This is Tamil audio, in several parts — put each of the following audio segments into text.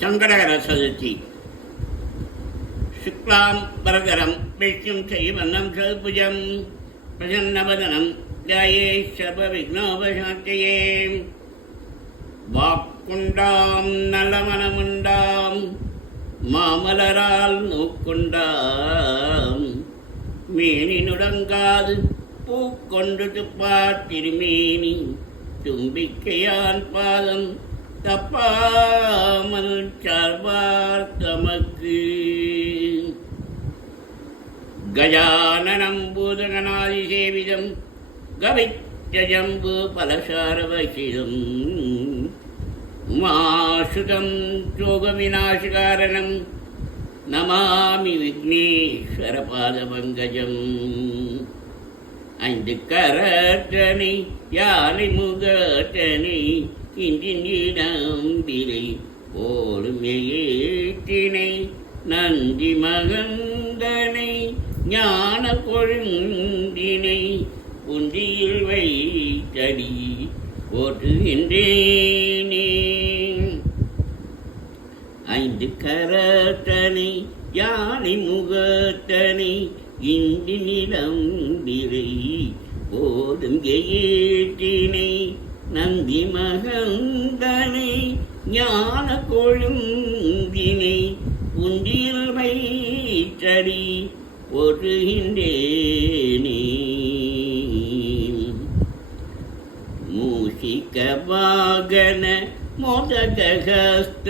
சங்கடகர சதுர்த்தி. சுக்லாம் வரதரம் விஷ்ணும் செய்வன்னம் சதுர்புஜம் பிரசன்னவதனம் தியாயே சர்வ விக்னோபசாந்தியே. வாக்குண்டாம் நலமனமுண்டாம் மாமலரால் நோக்குண்டாம் மேனி நுடங்காது பூக்கொண்டு துப்பார் திருமேனி தும்பிக்கையான் பாதம் தப்பாமல் சார்பார் தமக்கு. கஜானனம் பூதகணாதி சேவிதம் கவிச்சஜம்பு பலசாரவசிதம் உமாசுதம் சோக விநாசகாரணம் நமாமி விக்னேஸ்வர பாதபங்கஜம். ஐந்து கரட்டனை யாழை முகட்டனை இன்றினிடம்பிலை போடுமையேற்றினை நந்தி மகந்தனை ஞான கொழுந்தினை புந்தியில் வைத்தடி போற்றுகின்றேனே. ஐந்து கரட்டனை யாழை முகத்தனை இந்தி நிலம்பிரை போதும் ஏற்றினை நந்தி மகந்தனை ஞான கொழுந்தினை புந்தியில் வைத்தடி போற்றுகின்றேனே. மூஷிக வாகன மோதகஹஸ்த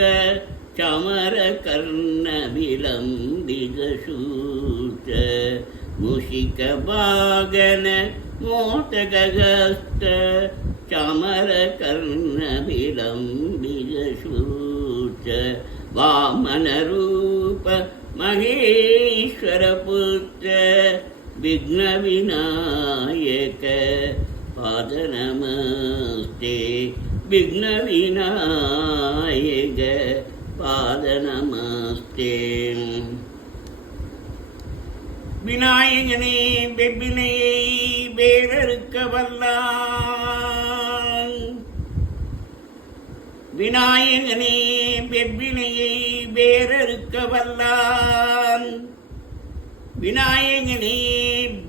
சமர கர்ண விலம்பித சூத்த. மூஷிக வாகன மோதகஹஸ்த சமர கர்ண விலம்பித சூத்த. வாமன ரூப மகேஸ்வர புத்திர விக்ன விநாயக பாத நமஸ்தே. விக்ன விநாயக பாத நமஸ்தே. விநாயகனே வெப்பினையை வேறறுக்க வல்லான். விநாயகனே வெப்பினையை வேறறுக்க வல்லான். விநாயகனே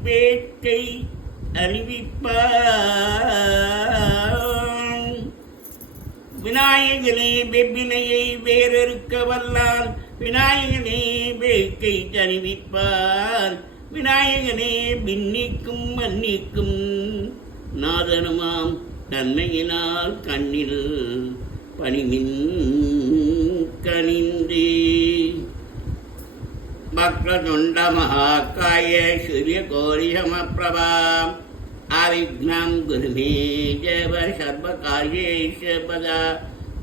வேட்டை அறிவிப்பான். விநாயகனே வெப்பினையை வேறறுக்க வல்லான். விநாயகனே வேட்கை அறிவிப்பான். விநாயகனே பின்னிக்கும் மன்னிக்கும் நாதனுமாம் தன்மையினால் கண்ணில் பணிமின் கனிந்தே. வக்ரதுண்ட மகாகாய சூரியகோடி சமப்ரபா அவிக்னம் குருமே தேவ சர்வகார்யேஷு பதா.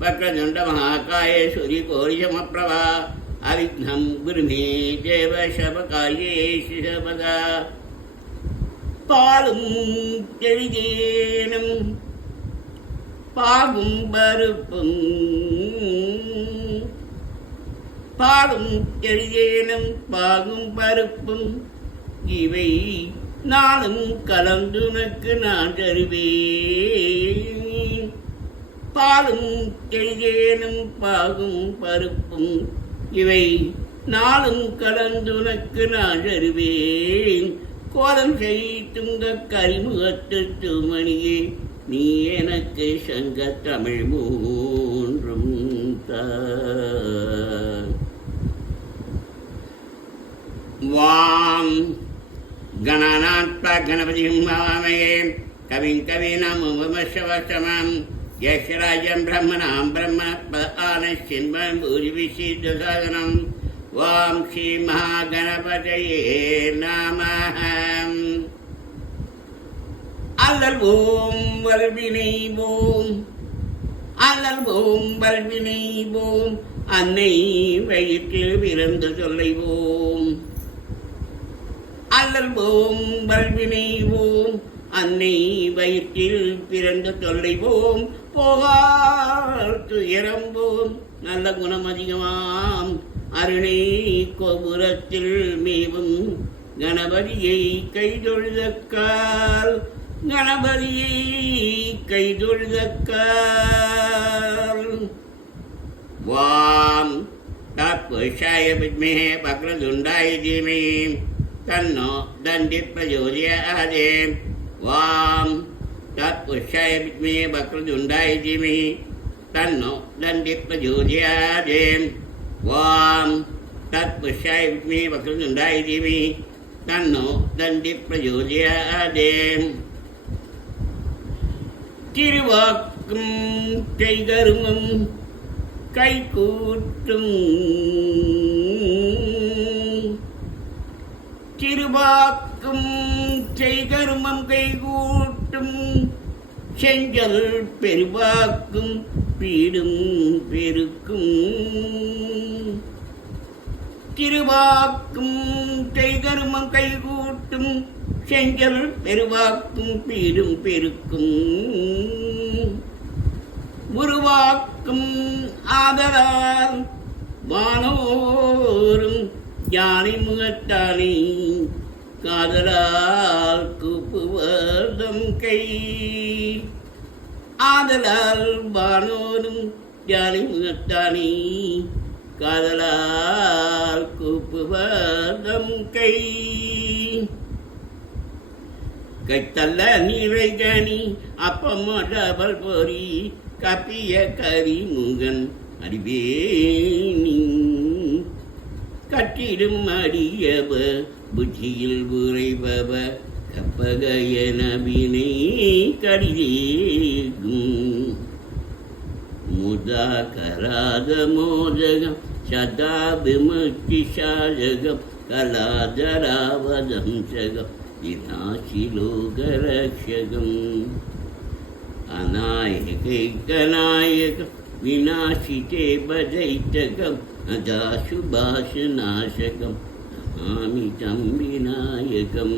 வக்ரதுண்ட மகாகாய சூரியகோடி சமப்ரபா அவிக்னம் குருமே தேவ சர்வகார்யேஷு பதா. பாலும் தெளிதேனும் பாகும் பருப்பும் பாலும் தெளிதேனும் பாகும் பருப்பும் இவை நானும் கலந்துனக்கு நான் தருவேன். பாலும் தெளிதேனும் பாகும் பருப்பும் இவை நாளும் கலந்துனக்கு நான் தருவேன். கோலம் செய்துங்க கரிமுகத்து தூமணியே நீ எனக்கு சங்க தமிழ் மூன்றும் வாம் கணநாத்பா கணபதியும் வாமயே கவிம் கவீனாமுபமஸ்வசமம் யஷ்ராஜம் பிரம்மணாம் பிரம்மணப்பதானசின்மம் பூரி விசித்தசாதனம். வாம் ஸ்ரீ மகாகணபதயே நமः. அல்லல் ஓம் வல்வினை ஓம் அல்லல் ஓம் வல்வினை ஓம் அன்னை வயிற்றில் பிறந்து சொல்லைவோம். அல்லல் ஓம் வல்வினை ஓம் அன்னை வயிற்றில் பிறந்து சொல்லைவோம். போகார் துயரம்போம் நல்ல குணம் அதிகமாம் அருணை கோபுரத்தில் மேவும் கணபதியை கைதொழுதக்கால். கணபதியை கைதொழுதக்கால். வாம் तत्पुरुषाय विद्महे वक्रतुण्डाय धीमहि तन्नो दन्ति प्रचोदयात् वां तत्पुरुषाय विद्महे वक्रतुण्डाय धीमहि तन्नो दन्ति प्रचोदयात् वां तत्पुरुषाय विद्महे वक्रतुण्डाय धीमहि तन्नो दन्ति प्रचोदयात् திருவாக்கும் செய்கருமம் கைகூட்டும் திருவாக்கும் செய்கருமம் கைகூட்டும் செஞ்சல் பெருவாக்கும் பீடும் பெருக்கும் திருவாக்கும் செய்கருமம் கைகூட்டும் செஞ்சல் பெருவாக்கும் பீடும் பெருக்கும் உருவாக்கும் ஆதலால் வானோரும் யானை முகத்தானே காதலால் கூப்புவதம் கை ஆதலால் வானோரும் யானை முகத்தானே காதலால் கூப்புவதம் கை கைத்தல்ல நீரைகனி அப்பமடபல் பொறி கப்பிய கரிமுகன் அறிவேணி கட்டிடும் அடியவ புத்தியில் உரைபவ கப்பகையன வினை கடிதேகும் முதா கராத மோதகம் சதா விமுக்தி சாதகம் கலாதராவதம்சகம் விநாசிலோகரக்ஷகம் அநாயகைக்கநாயகம் விநாசிதே பதைத்தகம் அதாசுபாசநாசகம் நமாமி தம் விநாயகம்